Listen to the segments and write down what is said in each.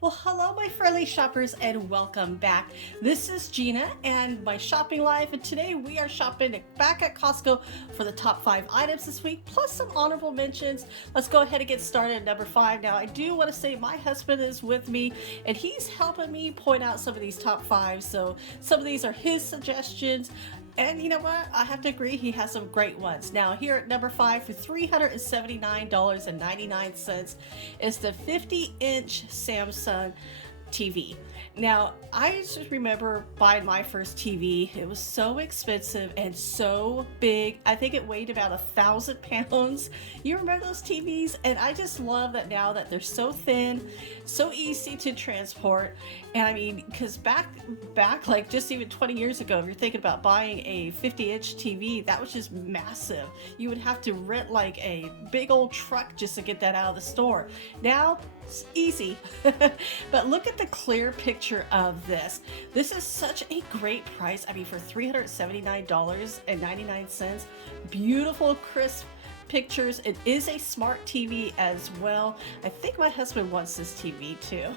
Well, hello, my friendly shoppers, and welcome back. This is Gina and my shopping life, and today we are shopping back at Costco for the top 5 items this week, plus some honorable mentions. Let's go ahead and get started at number 5. Now, I do want to say my husband is with me, and he's helping me point out some of these top 5. So, some of these are his suggestions. And you know what? I have to agree, he has some great ones. Now, here at number 5 for $379.99 is the 50-inch Samsung TV. Now, I just remember buying my first TV. It was so expensive and so big. I think it weighed about 1,000 pounds. You remember those TVs? And I just love that now that they're so thin, so easy to transport. And I mean, because back like just even 20 years ago, if you're thinking about buying a 50-inch TV, that was just massive. You would have to rent like a big old truck just to get that out of the store. Now, it's easy. But look at the clear picture of this. This is such a great price. I mean, for $379.99, beautiful, crisp pictures. It is a smart TV as well. I think my husband wants this TV too.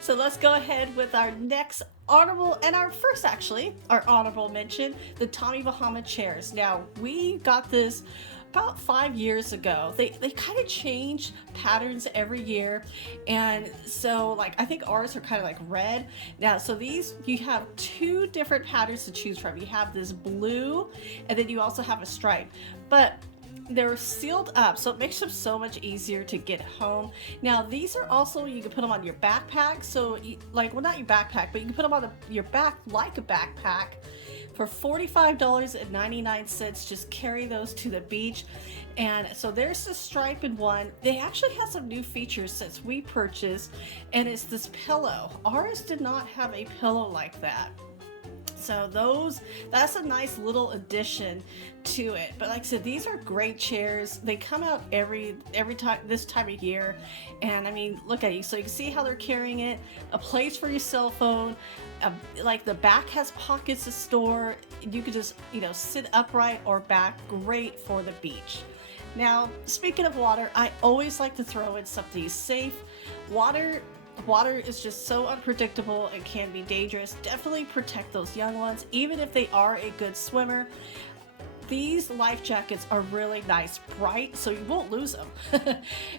So let's go ahead with our next honorable, and our first actually, our honorable mention, the Tommy Bahama chairs. Now, we got this about 5 years ago. They kind of change patterns every year, and so like I think ours are kind of like red now. So these, you have two different patterns to choose from. You have this blue, and then you also have a stripe, but they're sealed up, so it makes them so much easier to get home. Now, these are also, you can put them on your backpack. So, like, well, not your backpack, but you can put them on your back like a backpack for $45.99. Just carry those to the beach. And so there's the stripe in one. They actually have some new features since we purchased, and it's this pillow. Ours did not have a pillow like that. So that's a nice little addition to it. But like I said, these are great chairs. They come out every time this time of year. And I mean, look at you. So you can see how they're carrying it. A place for your cell phone. Like the back has pockets to store. You could just, sit upright or back. Great for the beach. Now, speaking of water, I always like to throw in something safe. Water is just so unpredictable and can be dangerous. Definitely protect those young ones, even if they are a good swimmer. These life jackets are really nice, bright, so you won't lose them.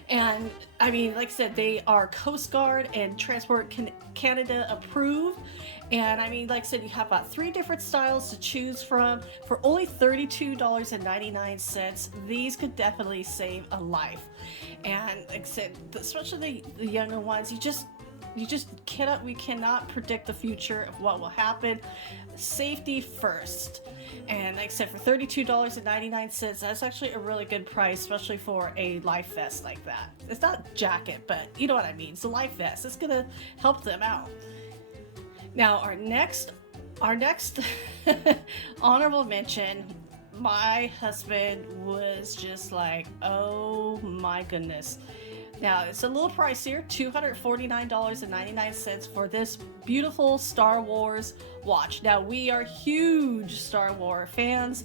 And I mean, like I said, they are Coast Guard and Transport Canada approved. And I mean, like I said, you have about 3 different styles to choose from. For only $32.99, these could definitely save a life. And like I said, especially the younger ones, we cannot predict the future of what will happen. Safety first. And like I said, for $32.99, that's actually a really good price, especially for a life vest like that. It's not a jacket, but you know what I mean. It's a life vest. It's gonna help them out. Now, our next honorable mention, my husband was just like, oh my goodness. Now, it's a little pricier, $249.99 for this beautiful Star Wars watch. Now, we are huge Star Wars fans,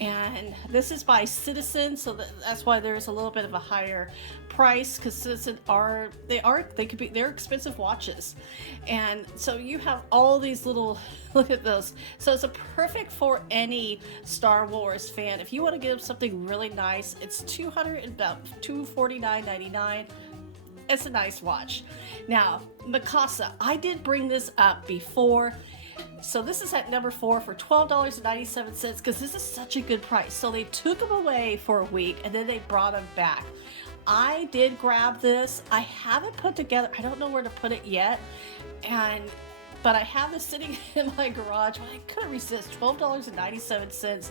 and this is by Citizen, so that's why there's a little bit of a higher price, because Citizen they're expensive watches. And so you have all these little look at those. So it's a perfect for any Star Wars fan. If you want to give something really nice, it's $249.99. It's a nice watch. Now, Mikasa, I did bring this up before. So this is at number 4 for $12.97, because this is such a good price. So they took them away for a week, and then they brought them back. I did grab this. I haven't put together, I don't know where to put it yet. But I have this sitting in my garage, but I couldn't resist. $12.97.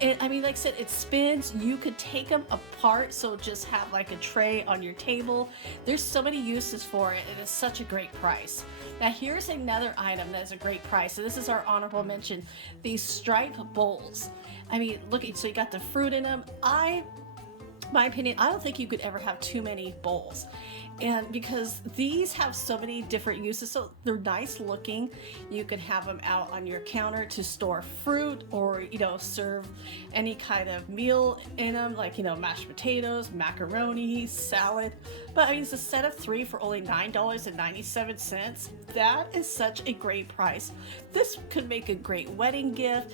And I mean, like I said, it spins. You could take them apart, so just have like a tray on your table. There's so many uses for it, and it's such a great price. Now, here's another item that's a great price. So this is our honorable mention. These stripe bowls. I mean, look, so you got the fruit in them. my opinion, I don't think you could ever have too many bowls. And because these have so many different uses, so they're nice looking. You can have them out on your counter to store fruit, or serve any kind of meal in them, like mashed potatoes, macaroni, salad. But I mean, it's a set of 3 for only $9.97. That is such a great price. This could make a great wedding gift,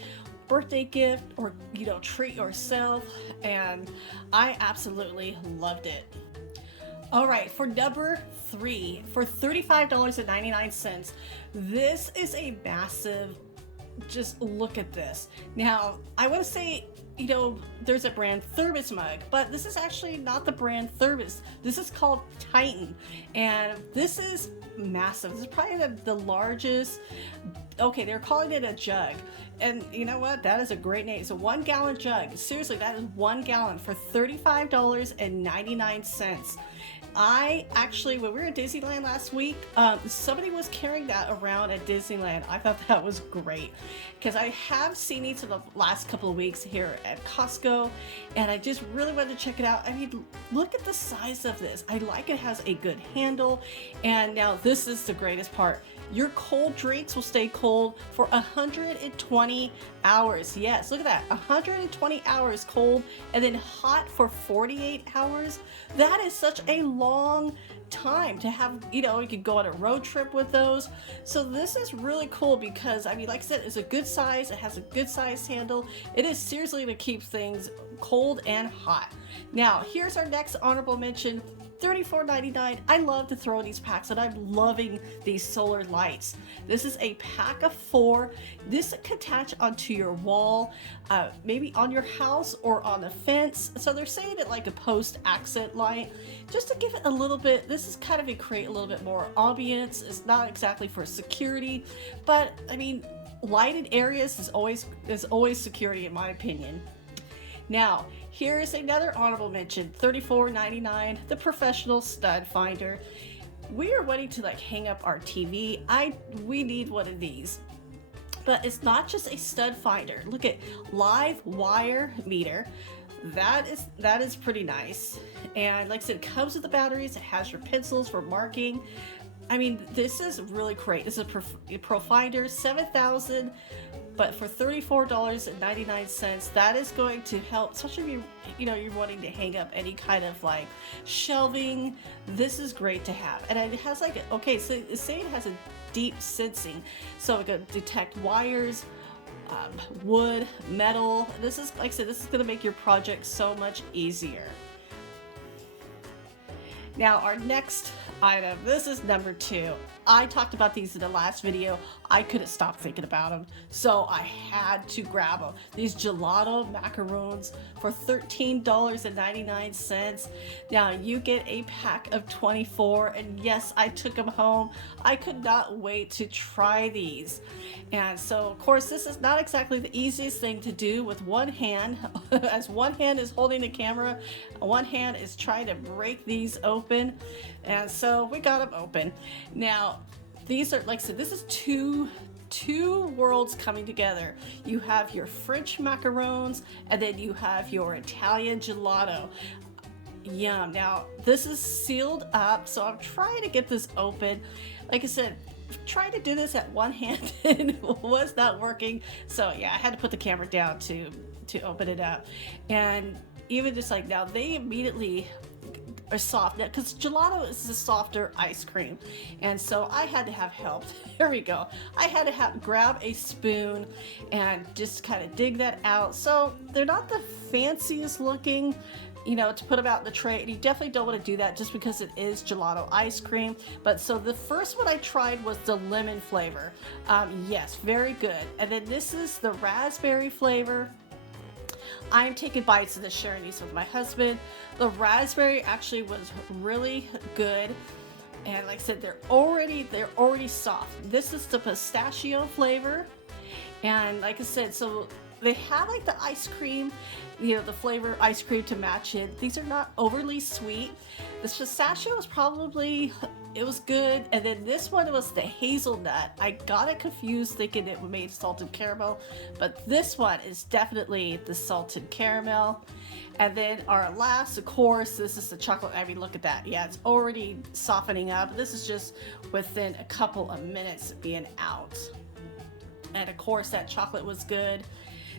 birthday gift, or treat yourself, and I absolutely loved it. All right, for number 3, for $35.99, this is a massive, just look at this. Now, I want to say, there's a brand Thermos mug, but this is actually not the brand Thermos. This is called Titan, and this is massive. This is probably the largest. Okay, they're calling it a jug. And you know what? That is a great name. It's a 1 gallon jug. Seriously, that is 1 gallon for $35.99. I actually, when we were at Disneyland last week, somebody was carrying that around at Disneyland. I thought that was great because I have seen these in the last couple of weeks here at Costco, and I just really wanted to check it out. I mean, look at the size of this. I like it has a good handle, and now this is the greatest part. Your cold drinks will stay cold for 120 hours. Yes, look at that. 120 hours cold and then hot for 48 hours. That is such a long time to have, you could go on a road trip with those. So this is really cool because, I mean, like I said, it's a good size. It has a good size handle. It is seriously to keep things cold and hot. Now, here's our next honorable mention. $34.99. I love to throw these packs, and I'm loving these solar lights. This is a pack of 4. This can attach onto your wall, maybe on your house or on a fence. So they're saying it like a post accent light, just to give it a little bit. This is kind of to create a little bit more ambience. It's not exactly for security, but I mean, lighted areas is always security in my opinion. Now, here is another honorable mention, $34.99, the professional stud finder. We are wanting to hang up our TV. We need one of these. But it's not just a stud finder. Look at live wire meter. That is pretty nice. And like I said, it comes with the batteries. It has your pencils for marking. I mean, this is really great. This is a Pro Finder, 7,000, but for $34.99, that is going to help, especially if you're wanting to hang up any kind of shelving. This is great to have, and it has so say it has a deep sensing, so it can detect wires, wood, metal. This is, like I said, this is going to make your project so much easier. Now, our next item, this is number 2. I talked about these in the last video. I couldn't stop thinking about them, so I had to grab them. These Gelato Macarons for $13.99. Now, you get a pack of 24, and yes, I took them home. I could not wait to try these. And so, of course, this is not exactly the easiest thing to do with one hand, as one hand is holding the camera, one hand is trying to break these open. And so we got them open. Now, these are, like I said, this is two worlds coming together. You have your French macarons, and then you have your Italian gelato. Yum. Now, this is sealed up, so I'm trying to get this open. Like I said, trying to do this at one hand and was not working. So yeah, I had to put the camera down to open it up. And even just now, they immediately are soft because gelato is a softer ice cream, and so I had to have help. Here we go. I had to grab a spoon and just kind of dig that out. So they're not the fanciest looking, to put them out in the tray, and you definitely don't want to do that just because it is gelato ice cream. But so the first one I tried was the lemon flavor. Yes, very good. And then this is the raspberry flavor. I'm taking bites of this, sharing these with my husband. The raspberry actually was really good, and like I said, they're already soft. This is the pistachio flavor, and like I said, so they have the ice cream, the flavor ice cream to match it. These are not overly sweet. This pistachio is probably it was good. And then this one was the hazelnut. I got it confused thinking it made salted caramel, but this one is definitely the salted caramel. And then our last, of course, this is the chocolate. I mean, look at that. Yeah, it's already softening up. This is just within a couple of minutes of being out. And of course, that chocolate was good.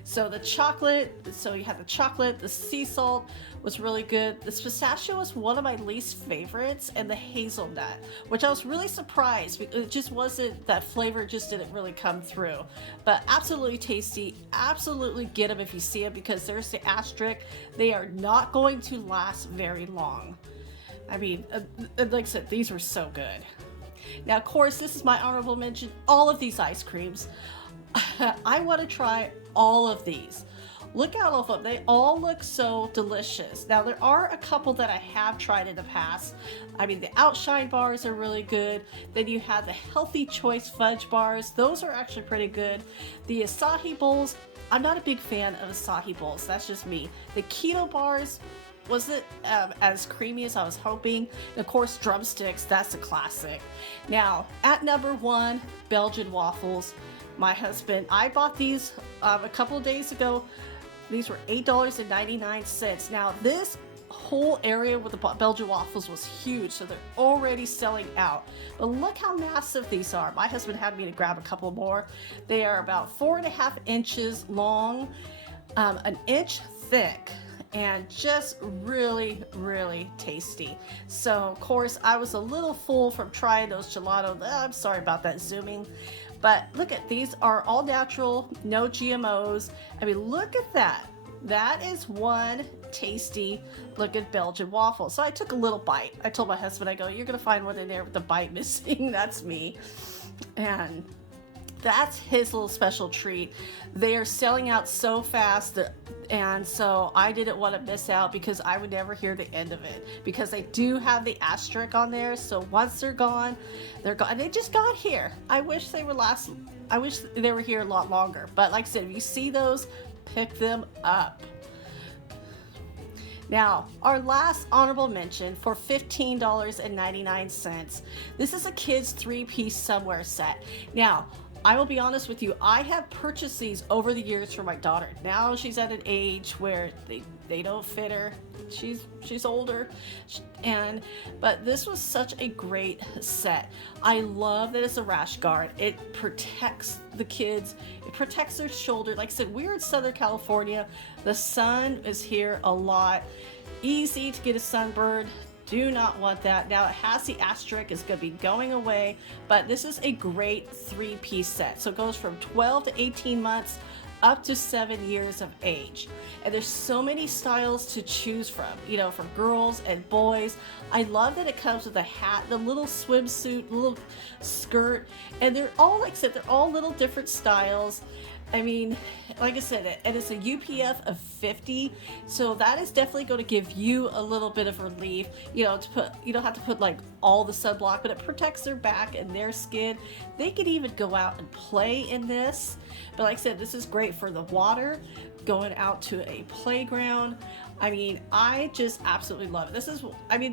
So the chocolate, so you had the chocolate, the sea salt was really good. The pistachio was one of my least favorites, and the hazelnut, which I was really surprised because it just wasn't, that flavor just didn't really come through. But absolutely tasty. Absolutely get them if you see them, because there's the asterisk. They are not going to last very long. I mean, like I said, these were so good. Now, of course, this is my honorable mention, all of these ice creams. I want to try all of these. Look at all of them. They all look so delicious. Now, there are a couple that I have tried in the past. I mean, the Outshine bars are really good. Then you have the Healthy Choice fudge bars. Those are actually pretty good. The acai bowls, I'm not a big fan of acai bowls. That's just me. The keto bars wasn't as creamy as I was hoping. And of course, drumsticks, that's a classic. Now, at number 1, Belgian Waffles. My husband, I bought these a couple of days ago. These were $8.99. Now, this whole area with the Belgian Waffles was huge, so they're already selling out. But look how massive these are. My husband had me to grab a couple more. They are about 4.5 inches long, an inch thick, and just really, really tasty. So, of course, I was a little full from trying those gelato. I'm sorry about that zooming. But look at, these are all natural, no GMOs. I mean, look at that. That is one tasty looking Belgian waffle. So I took a little bite. I told my husband, I go, you're gonna find one in there with the bite missing. That's me. And that's his little special treat. They are selling out so fast, and so I didn't want to miss out because I would never hear the end of it, because they do have the asterisk on there. So once they're gone, they're gone. They just got here. I wish they would last. I wish they were here a lot longer. But like I said, if you see those, pick them up. Now, our last honorable mention for $15.99. This is a kid's 3-piece somewhere set. Now, I will be honest with you, I have purchased these over the years for my daughter. Now she's at an age where they don't fit her. She's older, but this was such a great set. I love that it's a rash guard. It protects the kids. It protects their shoulder. Like I said, we're in Southern California. The sun is here a lot. Easy to get a sunburn. Do not want that. Now, it has the asterisk, is going to be going away, but this is a great 3-piece set. So it goes from 12 to 18 months up to 7 years of age. And there's so many styles to choose from, you know, for girls and boys. I love that it comes with a hat, the little swimsuit, little skirt, and they're all, like I said, they're all little different styles. I mean, like I said, and it's a UPF of 50, so that is definitely going to give you a little bit of relief. You know, you don't have to put like all the sunblock, but it protects their back and their skin. They could even go out and play in this. But like I said, this is great for the water, going out to a playground. I mean, I just absolutely love it.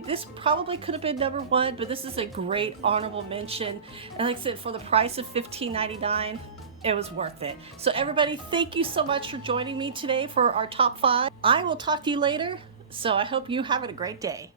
This probably could have been number 1, but this is a great honorable mention. And like I said, for the price of $15.99, it was worth it. So everybody, thank you so much for joining me today for our top 5. I will talk to you later. So I hope you having a great day.